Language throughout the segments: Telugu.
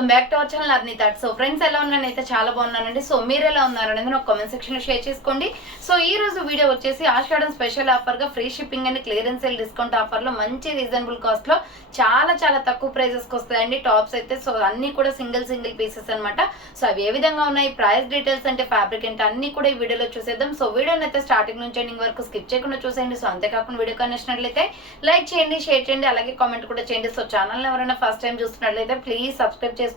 Welcome back to our channel Arni thought. So friends, ఎలా ఉన్నానైతే చాలా బాగున్నానండి. సో మీరు ఎలా ఉన్నారనేది నాకు కామెంట్ సెక్షన్ లో షేర్ చేసుకోండి. సో ఈ రోజు వీడియో వచ్చేసి ఆషాఢం స్పెషల్ ఆఫర్ గా free shipping and clearance sale discount offer లో మంచి రీజనబుల్ కాస్ట్ లో చాలా తక్కువ ప్రైజెస్ కి వస్తాయండి టాప్స్ అయితే. సో అన్ని కూడా సింగిల్ పీసెస్ అనమాట. సో అవి ఏ విధంగా ఉన్నాయి, ప్రైస్ డీటెయిల్స్ అంటే ఫ్యాబ్రిక్ అంటే అన్ని కూడా ఈ వీడియోలో చూసేద్దాం. సో వీడియోని అయితే స్టార్టింగ్ నుంచి ఎండింగ్ వరకు స్కిప్ చేయకుండా చూసేయండి. సో అంతేకాకుండా వీడియో నచ్చినట్లయితే లైక్ చేయండి, షేర్ చేయండి, అలాగే కామెంట్ కూడా చేయండి. సో ఛానల్ ఎవరైనా ఫస్ట్ టైం చూస్తున్నట్లయితే ప్లీజ్ సబ్స్క్రైబ్ చేసుకోండి.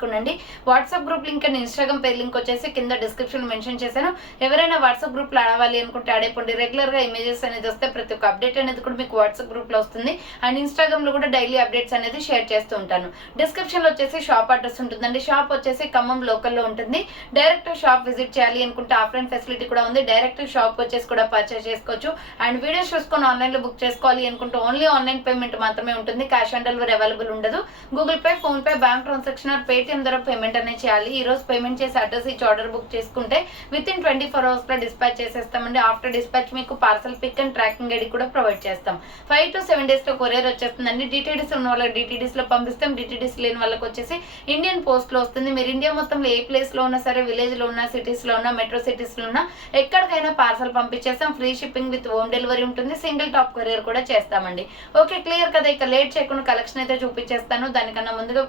WhatsApp group link and Instagram page link వచ్చేసి కింద డిస్క్రిప్షన్ మెన్షన్ చేశాను. ఎవరైనా వాట్సాప్ గ్రూప్ లో ఆడవాలి అనుకుంటే ఆడైపోండి. రెగ్యులర్ గా ఇమేజెస్ అనేది వస్తే ప్రతి ఒక్క అప్డేట్ అనేది కూడా మీకు వాట్సాప్ గ్రూప్ లో వస్తుంది. అండ్ ఇన్స్టాగ్రామ్ లో కూడా డైలీ అప్డేట్స్ అనేది షేర్ చేస్తూ ఉంటాను. డిస్క్రిప్షన్ లో వచ్చేసి షాప్ అడ్రస్ ఉంటుందండి. షాప్ వచ్చేసి ఖమ్మం లోకల్ లో ఉంటుంది. డైరెక్ట్ షాప్ విజిట్ చేయాలి అనుకుంటే ఆఫ్లైన్ ఫెసిలిటీ కూడా ఉంది. డైరెక్ట్ షాప్ వచ్చేసి కూడా పర్చేస్ చేసుకోవచ్చు. అండ్ వీడియోస్ చూసుకొని ఆన్లైన్ లో బుక్ చేసుకోవాలి అనుకుంటే ఓన్లీ ఆన్లైన్ పేమెంట్ మాత్రమే ఉంటుంది. క్యాష్ ఆన్ డెలివరీ అవైలబుల్ ఉండదు. Google Pay, PhonePe, bank transaction Paytm ద్వారా పేమెంట్ అనేది చేయాలి. ఈ రోజు పేమెంట్ చేసి అడ్రస్ ఇచ్చి ఆర్డర్ బుక్ చేసుకుంటే విత్ ఇన్ 24 hours లో డిస్పాచ్ చేసేస్తామండి. ఆఫ్టర్ డిస్పాచ్ మీకు parcel pick and tracking ID కూడా ప్రొవైడ్ చేస్తాం. 5 to 7 days లో కొరియర్ వచ్చేస్తుందండి. డిటిడిస్ ఉన్న వాళ్ళకి డిటిడిస్ లో పంపిస్తాం. డిటిడిస్ లేని వాళ్ళకి వచ్చేసి ఇండియన్ పోస్ట్ లో వస్తుంది. మీరు ఇండియా మొత్తంలో ఏ ప్లేస్ లో ఉన్నా సరే, విలేజ్ లో ఉన్నా, సిటీస్ లో ఉన్నా, మెట్రో సిటీస్ లో ఉన్నా ఎక్కడికైనా పార్సల్ పంపించేస్తాం. Free shipping with home delivery ఉంటుంది. సింగిల్ టాప్ కొరియర్ కూడా చేస్తామండి. ఓకే, క్లియర్ కదా. ఇక లేట్ చేయకుండా కలెక్షన్ అయితే చూపించేస్తాను. దానికన్నా ముందుగా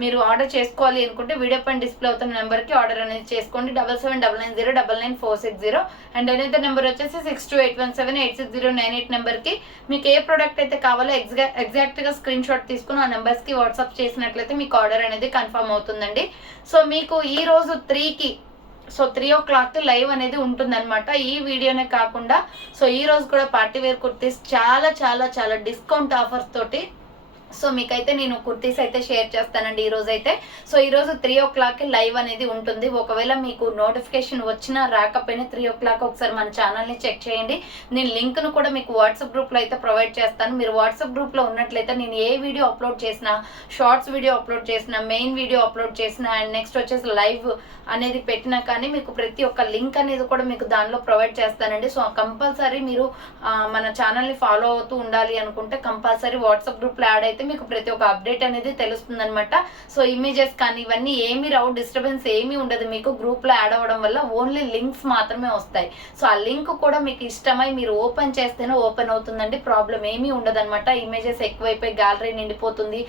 మీరు ఆర్డర్ చేసుకోవాలి అనుకుంటే వీడియో పైన డిస్ప్లే అవుతున్న నెంబర్కి ఆర్డర్ అనేది చేసుకోండి. 7799090960 అండ్ అనేది నెంబర్ వచ్చేసి 6281786098 నెంబర్కి మీకు ఏ ప్రోడక్ట్ అయితే కావాలో ఎగ్జాక్ట్గా స్క్రీన్ షాట్ తీసుకుని ఆ నెంబర్స్కి వాట్సాప్ చేసినట్లయితే మీకు ఆర్డర్ అనేది కన్ఫర్మ్ అవుతుందండి. సో మీకు ఈ రోజు 3కి 3 o'clock లైవ్ అనేది ఉంటుందన్నమాట. ఈ వీడియోనే కాకుండా సో ఈ రోజు కూడా పార్టీ వేర్ కుర్తీస్ చాలా డిస్కౌంట్ ఆఫర్స్ తోటి సో మీకైతే నేను కుర్తీస్ అయితే షేర్ చేస్తానండి ఈ రోజు అయితే. సో ఈ రోజు 3 o'clock లైవ్ అనేది ఉంటుంది. ఒకవేళ మీకు నోటిఫికేషన్ వచ్చినా రాకపోయినా 3 o'clock ఒకసారి మన ఛానల్ని చెక్ చేయండి. నేను లింక్ను కూడా మీకు వాట్సాప్ గ్రూప్లో అయితే ప్రొవైడ్ చేస్తాను. మీరు వాట్సాప్ గ్రూప్లో ఉన్నట్లయితే నేను ఏ వీడియో అప్లోడ్ చేసినా, షార్ట్స్ వీడియో అప్లోడ్ చేసినా, మెయిన్ వీడియో అప్లోడ్ చేసినా అండ్ నెక్స్ట్ వచ్చేసి లైవ్ అనేది పెట్టినా కానీ మీకు ప్రతి ఒక్క లింక్ అనేది కూడా మీకు దానిలో ప్రొవైడ్ చేస్తానండి. సో కంపల్సరీ మీరు మన ఛానల్ని ఫాలో అవుతూ ఉండాలి అనుకుంటే కంపల్సరీ వాట్సాప్ గ్రూప్లో యాడ్ అయితే మీకు ప్రతి ఒక్క అప్డేట్ అనేది తెలుస్తుంది అనమాట. సో ఇమేజెస్ కానీ ఇవన్నీ ఏమీ రావు, డిస్టర్బెన్స్ ఏమీ ఉండదు. మీకు గ్రూప్లో యాడ్ అవ్వడం వల్ల ఓన్లీ లింక్స్ మాత్రమే వస్తాయి. సో ఆ లింక్ కూడా మీకు ఇష్టమై మీరు ఓపెన్ చేస్తేనే ఓపెన్ అవుతుందండి. ప్రాబ్లం ఏమీ ఉండదు అనమాట. ఇమేజెస్ ఎక్కువైపోయి గ్యాలరీ నిండిపోతుంది,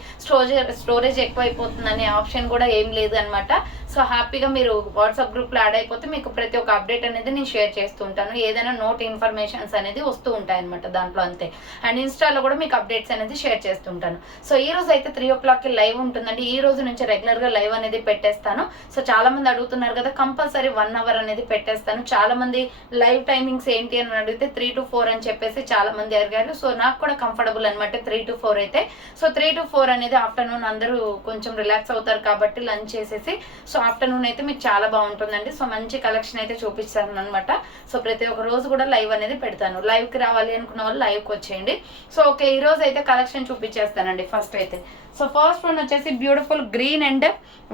స్టోరేజ్ ఎక్కువైపోతుంది అనే ఆప్షన్ కూడా ఏం లేదు అనమాట. సో హ్యాపీగా మీరు వాట్సాప్ గ్రూప్లో యాడ్ అయిపోతే మీకు ప్రతి ఒక్క అప్డేట్ అనేది నేను షేర్ చేస్తూ ఉంటాను. ఏదైనా నోట్ ఇన్ఫర్మేషన్స్ అనేది వస్తూ ఉంటాయి అనమాట దాంట్లో, అంతే. అండ్ ఇన్స్టాలో కూడా మీకు అప్డేట్స్ అనేది షేర్ చేస్తుంటాను. సో ఈ రోజు అయితే 3 o'clock లైవ్ ఉంటుందండి. ఈ రోజు నుంచి రెగ్యులర్గా లైవ్ అనేది పెట్టేస్తాను. సో చాలా మంది అడుగుతున్నారు కదా, కంపల్సరీ 1 hour అనేది పెట్టేస్తాను. చాలా మంది లైవ్ టైమింగ్స్ ఏంటి అని అడిగితే 3 to 4 అని చెప్పేసి చాలా మంది అడిగారు. సో నాకు కూడా కంఫర్టబుల్ అనమాట 3 to 4 అయితే. సో 3 to 4 అనేది ఆఫ్టర్నూన్ అందరూ కొంచెం రిలాక్స్ అవుతారు కాబట్టి లంచ్ చేసేసి సో ఆఫ్టర్నూన్ అయితే మీకు చాలా బాగుంటుందండి. సో మంచి కలెక్షన్ అయితే చూపిస్తాను అనమాట. సో ప్రతి ఒక్క రోజు కూడా లైవ్ అనేది పెడతాను. లైవ్కి రావాలి అనుకున్న వాళ్ళు లైవ్కి వచ్చేయండి. సో ఓకే, ఈ రోజు అయితే కలెక్షన్ చూపించేస్తానండి. ఫస్ట్ అయితే సో ఫస్ట్ వన్ వచ్చేసి beautiful green and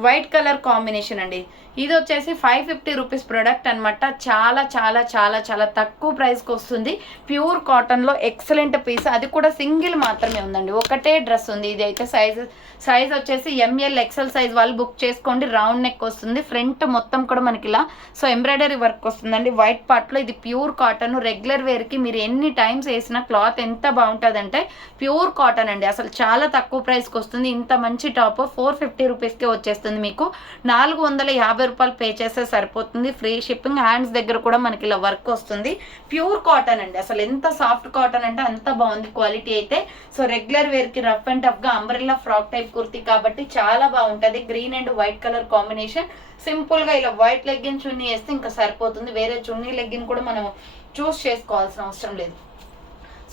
white colour combination అండి. ఇది వచ్చేసి 550 రూపీస్ ప్రోడక్ట్ అనమాట. చాలా తక్కువ ప్రైస్కి వస్తుంది. ప్యూర్ కాటన్లో ఎక్సలెంట్ పీస్, అది కూడా సింగిల్ మాత్రమే ఉందండి. ఒకటే డ్రెస్ ఉంది. ఇది అయితే సైజ్ వచ్చేసి ML XL సైజ్ వాళ్ళు బుక్ చేసుకోండి. రౌండ్ నెక్ వస్తుంది. ఫ్రంట్ మొత్తం కూడా మనకి ఇలా సో ఎంబ్రాయిడరీ వర్క్ వస్తుందండి వైట్ పార్ట్లో. ఇది ప్యూర్ కాటన్. రెగ్యులర్ వేర్కి మీరు ఎన్ని టైమ్స్ వేసిన క్లాత్ ఎంత బాగుంటుందంటే ప్యూర్ కాటన్ అండి. అసలు చాలా తక్కువ ప్రైస్కి వస్తుంది. ఇంత మంచి టాప్ 450 రూపీస్కే వచ్చేస్తుంది. మీకు 450 రూపాయలు పే చేస్తే సరిపోతుంది. Free shipping. హ్యాండ్స్ దగ్గర కూడా మనకి ఇలా వర్క్ వస్తుంది. ప్యూర్ కాటన్ అండి. అసలు ఎంత సాఫ్ట్ కాటన్ అంటే అంత బాగుంది క్వాలిటీ అయితే. సో రెగ్యులర్ వేర్కి రఫ్ అండ్ టఫ్గా అంబ్రెల్లా ఫ్రాక్ టైప్ కుర్తీ కాబట్టి చాలా బాగుంటుంది. Green and white colour combination. సింపుల్గా ఇలా వైట్ లెగ్గిన్ చున్నీ వేస్తే ఇంకా సరిపోతుంది. వేరే చున్నీ లెగ్గిన్ కూడా మనం చూస్ చేసుకోవాల్సిన అవసరం లేదు.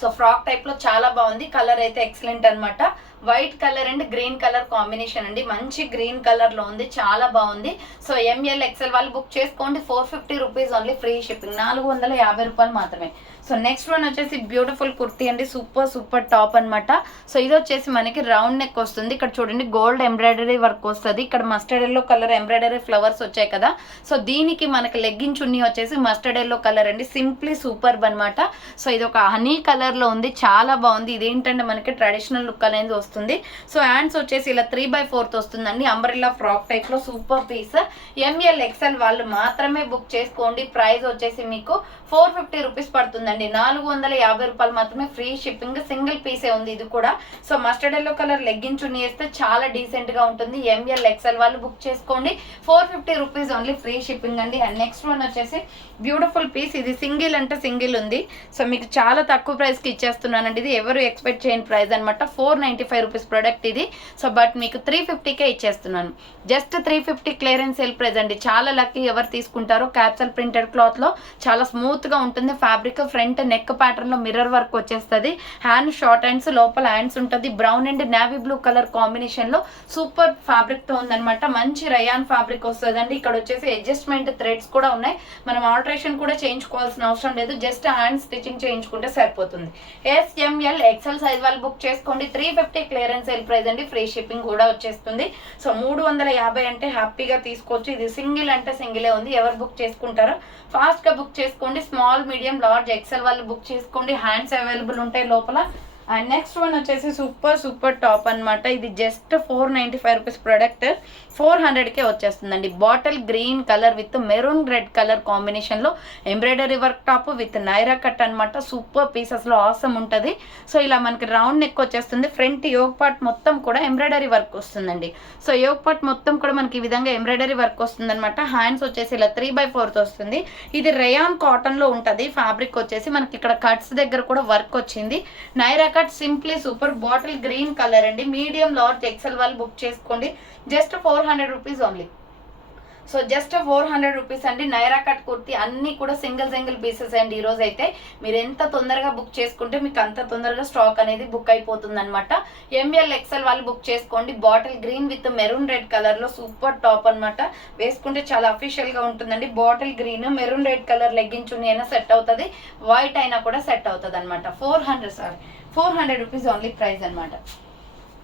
సో ఫ్రాక్ టైప్లో చాలా బాగుంది. కలర్ అయితే ఎక్సలెంట్ అనమాట. White colour and green colour combination అండి. మంచి గ్రీన్ కలర్లో ఉంది, చాలా బాగుంది. సో ML XL వాళ్ళు బుక్ చేసుకోండి. 450 రూపీస్ ఓన్లీ. Free shipping. 450 రూపాయలు మాత్రమే. సో నెక్స్ట్ వన్ వచ్చేసి బ్యూటిఫుల్ కుర్తీ అండి. సూపర్ టాప్ అనమాట. సో ఇది వచ్చేసి మనకి రౌండ్ నెక్ వస్తుంది. ఇక్కడ చూడండి గోల్డ్ ఎంబ్రాయిడరీ వర్క్ వస్తుంది. ఇక్కడ mustard yellow colour embroidery flowers వచ్చాయి కదా. సో దీనికి మనకి లెగ్గిన్ చున్నీ వచ్చేసి మస్టర్డ్ ఎల్లో కలర్ అండి. సింప్లీ సూపర్బ్ అనమాట. సో ఇది ఒక హనీ కలర్లో ఉంది, చాలా బాగుంది. ఇదేంటంటే మనకి ట్రెడిషనల్ లుక్ అనేది వస్తుంది. వస్తుంది. సో హ్యాండ్స్ వచ్చేసి ఇలా 3/4 వస్తుందండి. అంబ్రెల్లా ఫ్రాక్ టైప్లో సూపర్ పీస్. ఎంఎల్ ఎక్స్ఎల్ వాళ్ళు మాత్రమే బుక్ చేసుకోండి. ప్రైస్ వచ్చేసి మీకు 450 రూపీస్ పడుతుందండి. 450 రూపాయలు మాత్రమే, ఫ్రీ షిప్పింగ్. సింగిల్ పీసే ఉంది ఇది కూడా. So mustard yellow colour legging చున్నీ వేస్తే చాలా డీసెంట్గా ఉంటుంది. ఎంఎల్ ఎక్స్ఎల్ వాళ్ళు బుక్ చేసుకోండి. 450 రూపీస్ ఓన్లీ, ఫ్రీ షిప్పింగ్ అండి. అండ్ నెక్స్ట్ వన్ వచ్చేసి బ్యూటిఫుల్ పీస్. ఇది సింగిల్ అంటే సింగిల్ ఉంది. సో మీకు చాలా తక్కువ ప్రైస్కి ఇచ్చేస్తున్నానండి. ఇది ఎవరు ఎక్స్పెక్ట్ చేయని ప్రైస్ అనమాట. 495 రూపీస్ ప్రోడక్ట్ ఇది. సో బట్ మీకు 350కే ఇచ్చేస్తున్నాను. జస్ట్ 350 క్లియరెన్స్ సేల్ ప్రైస్ అండి. చాలా లక్కీ ఎవరు తీసుకుంటారో. క్యాప్సల్ ప్రింటెడ్ క్లాత్లో చాలా స్మూత్గా ఉంటుంది. ఫ్యాబ్రిక్ ఫ్రంట్ నెక్ ప్యాటర్న్లో మిర్రర్ వర్క్ వచ్చేస్తుంది. హ్యాండ్ షార్ట్ హ్యాండ్స్, లోపల హ్యాండ్స్ ఉంటుంది. Brown and navy blue colour కాంబినేషన్లో సూపర్ ఫ్యాబ్రిక్తో ఉందనమాట. మంచి రయాన్ ఫ్యాబ్రిక్ వస్తుందండి. ఇక్కడ వచ్చేసి అడ్జస్ట్మెంట్ థ్రెడ్స్ కూడా ఉన్నాయి. మనం ఆల్టరేషన్ కూడా చేయించుకోవాల్సిన అవసరం లేదు. జస్ట్ హ్యాండ్ స్టిచ్చింగ్ చేయించుకుంటే సరిపోతుంది. ఎస్ఎంఎల్ ఎక్సెల్ సైజ్ వాళ్ళు బుక్ చేసుకోండి. 350 క్లియరెన్స్ సేల్ ప్రైస్ అండి. ఫ్రీ షిప్పింగ్ కూడా వచ్చేస్తుంది. సో 350 అంటే హ్యాపీగా తీసుకోవచ్చు. ఇది సింగిల్ అంటే సింగిలే ఉంది. ఎవరు బుక్ చేసుకుంటారో ఫాస్ట్గా బుక్ చేసుకోండి. స్మాల్, మీడియం, లార్జ్, ఎక్సెల్ వాళ్ళు బుక్ చేసుకోండి. హ్యాండ్స్ అవైలబుల్ ఉంటాయి లోపల. అండ్ నెక్స్ట్ వన్ వచ్చేసి సూపర్ టాప్ అనమాట. ఇది జస్ట్ 495 రూపీస్ ప్రోడక్ట్ 400కే వచ్చేస్తుందండి. Bottle green colour with maroon red colour కాంబినేషన్లో embroidery work top with Naira cut అనమాట. సూపర్ పీసెస్లో ఆసమ్ ఉంటుంది. సో ఇలా మనకి రౌండ్ నెక్ వచ్చేస్తుంది. ఫ్రంట్ యోగ్ పార్ట్ మొత్తం కూడా ఎంబ్రాయిడరీ వర్క్ వస్తుందండి. సో యోగ్ పార్ట్ మొత్తం కూడా మనకి ఈ విధంగా ఎంబ్రాయిడరీ వర్క్ వస్తుంది అనమాట. హ్యాండ్స్ వచ్చేసి ఇలా 3/4 వస్తుంది. ఇది రేయాన్ కాటన్లో ఉంటుంది. ఫ్యాబ్రిక్ వచ్చేసి మనకి ఇక్కడ కట్స్ దగ్గర కూడా వర్క్ వచ్చింది. Naira cut simply super. Bottle green colour అండి. మీడియం, లార్జ్, ఎక్సెల్ వాళ్ళు బుక్ చేసుకోండి. Just 400 rupees only. So just 400 rupees అండి. నైరా కట్ కుర్తీ అన్నీ కూడా సింగిల్ పీసెస్ అండి. ఈరోజు అయితే మీరు ఎంత తొందరగా బుక్ చేసుకుంటే మీకు అంత తొందరగా స్టాక్ అనేది బుక్ అయిపోతుంది అనమాట. ఎంఎల్ ఎక్సెల్ వాళ్ళు బుక్ చేసుకోండి. Bottle green with maroon red కలర్లో సూపర్ టాప్ అనమాట. వేసుకుంటే చాలా అఫీషియల్గా ఉంటుందండి. Bottle green, maroon red colour legging చున్నీ అయినా సెట్ అవుతుంది. వైట్ అయినా కూడా సెట్ అవుతుంది అనమాట. 400 రూపీస్ ఓన్లీ ప్రైస్ అనమాట.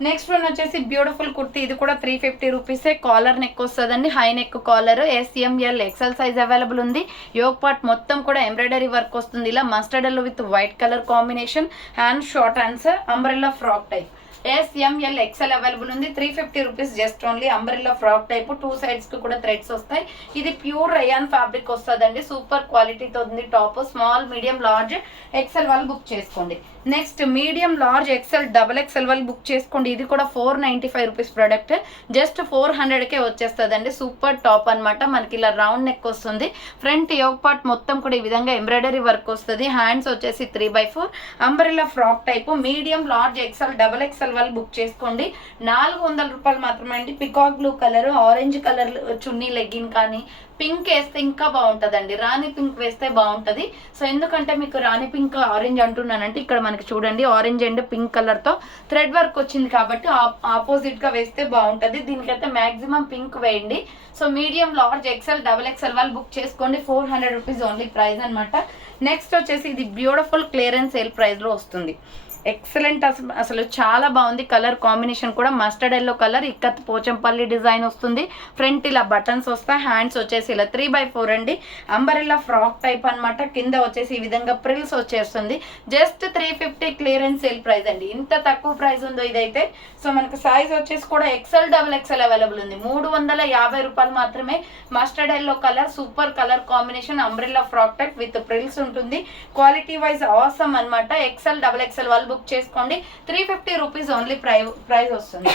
నెక్స్ట్ వన్ వచ్చేసి బ్యూటిఫుల్ కుర్తీ. ఇది కూడా 350 రూపీసే. కాలర్ నెక్ వస్తుందండి. High neck collar. S M L XL size available ఉంది. యోగ్ పార్ట్ మొత్తం కూడా ఎంబ్రాయిడరీ వర్క్ వస్తుంది. ఇలా mustard yellow with white colour combination. Hand short hands, umbrella frock type. S M L XL available ఉంది. 350 rupees just only. Umbrella frock type. 2 sides కి కూడా థ్రెడ్స్ వస్తాయి. ఇది ప్యూర్ రయాన్ ఫ్యాబ్రిక్ వస్తుందండి. సూపర్ క్వాలిటీతో ఉంది top. Small, medium, large, XL వాళ్ళు బుక్ చేసుకోండి. Next medium, large, XL, double XL వాళ్ళు బుక్ చేసుకోండి. ఇది కూడా 495 రూపీస్ ప్రోడక్ట్. జస్ట్ 400కే వచ్చేస్తుందండి. సూపర్ టాప్ అనమాట. మనకి ఇలా రౌండ్ నెక్ వస్తుంది. ఫ్రంట్ యోగ్ పార్ట్ మొత్తం కూడా ఈ విధంగా ఎంబ్రాయిడరీ వర్క్ వస్తుంది. హ్యాండ్స్ వచ్చేసి 3/4. Umbrella frock type. Medium, large, XL, double XL వాళ్ళు బుక్ చేసుకోండి. 400 రూపాయలు మాత్రమే అండి. Peacock blue colour, orange colour చున్నీ లెగ్గిన్ కానీ పింక్ వేస్తే ఇంకా బాగుంటుందండి. రాణి పింక్ వేస్తే బాగుంటుంది. సో ఎందుకంటే మీకు రాణి పింక్ ఆరెంజ్ అంటున్నానంటే ఇక్కడ మనకి చూడండి ఆరెంజ్ అండ్ పింక్ కలర్తో థ్రెడ్ వర్క్ వచ్చింది కాబట్టి ఆపోజిట్గా వేస్తే బాగుంటుంది. దీనికైతే మ్యాక్సిమం పింక్ వేయండి. So medium, large, XL, double XL వాళ్ళు బుక్ చేసుకోండి. 400 రూపీస్ ఓన్లీ ప్రైస్ అనమాట. నెక్స్ట్ వచ్చేసి ఇది బ్యూటిఫుల్ క్లియరెన్స్ సేల్ ప్రైస్లో వస్తుంది. ఎక్సలెంట్. అసలు చాలా బాగుంది. కలర్ కాంబినేషన్ కూడా mustard yellow colour. Ikat Pochampally design వస్తుంది. ఫ్రంట్ ఇలా బటన్స్ వస్తాయి. హ్యాండ్స్ వచ్చేసి ఇలా 3/4 అండి. అంబరెల్లా ఫ్రాక్ టైప్ అనమాట. కింద వచ్చేసి ఈ విధంగా ప్రిల్స్ వచ్చేస్తుంది. జస్ట్ 350 క్లియరెన్స్ సేల్ ప్రైస్ అండి. ఇంత తక్కువ ప్రైస్ ఉందో ఇదైతే. సో మనకు సైజ్ వచ్చేసి కూడా ఎక్సెల్, డబుల్ ఎక్సెల్ అవైలబుల్ ఉంది. 350 రూపాయలు మాత్రమే. Mustard yellow colour, super colour combination. Umbrella frock type with frills ఉంటుంది. క్వాలిటీ వైజ్ ఆసమ్ అనమాట. ఎక్సెల్, డబుల్ ఎక్సెల్ వాళ్ళు బుక్ చేసుకోండి. 350 రూపీస్ ఓన్లీ ప్రైస్ వస్తుంది.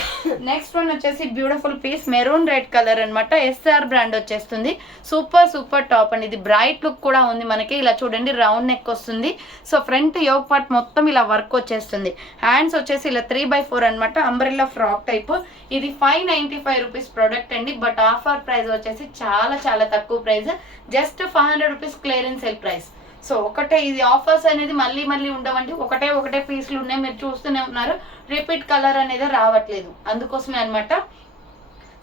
నెక్స్ట్ వన్ వచ్చేసి beautiful piece. Maroon red colour అనమాట. ఎస్ఆర్ బ్రాండ్ వచ్చేస్తుంది. సూపర్ టాప్ అండి. ఇది బ్రైట్ లుక్ కూడా ఉంది మనకి. ఇలా చూడండి రౌండ్ నెక్ వస్తుంది. సో ఫ్రంట్ యోగ్ పార్ట్ మొత్తం ఇలా వర్క్ వచ్చేస్తుంది. హ్యాండ్స్ వచ్చేసి ఇలా 3/4 అనమాట. Umbrella frock type. ఇది 595 రూపీస్ ప్రోడక్ట్ అండి. బట్ ఆఫర్ ప్రైస్ వచ్చేసి చాలా తక్కువ price. Just 500 rupees clearance sale price. So ఒకటే ఇది ఆఫర్స్ అనేది మళ్ళీ ఉండవండి. ఒకటే పీస్లు ఉన్నాయి. మీరు చూస్తూనే ఉన్నారు. రిపీట్ కలర్ అనేది రావట్లేదు. అందుకోసమే అనమాట.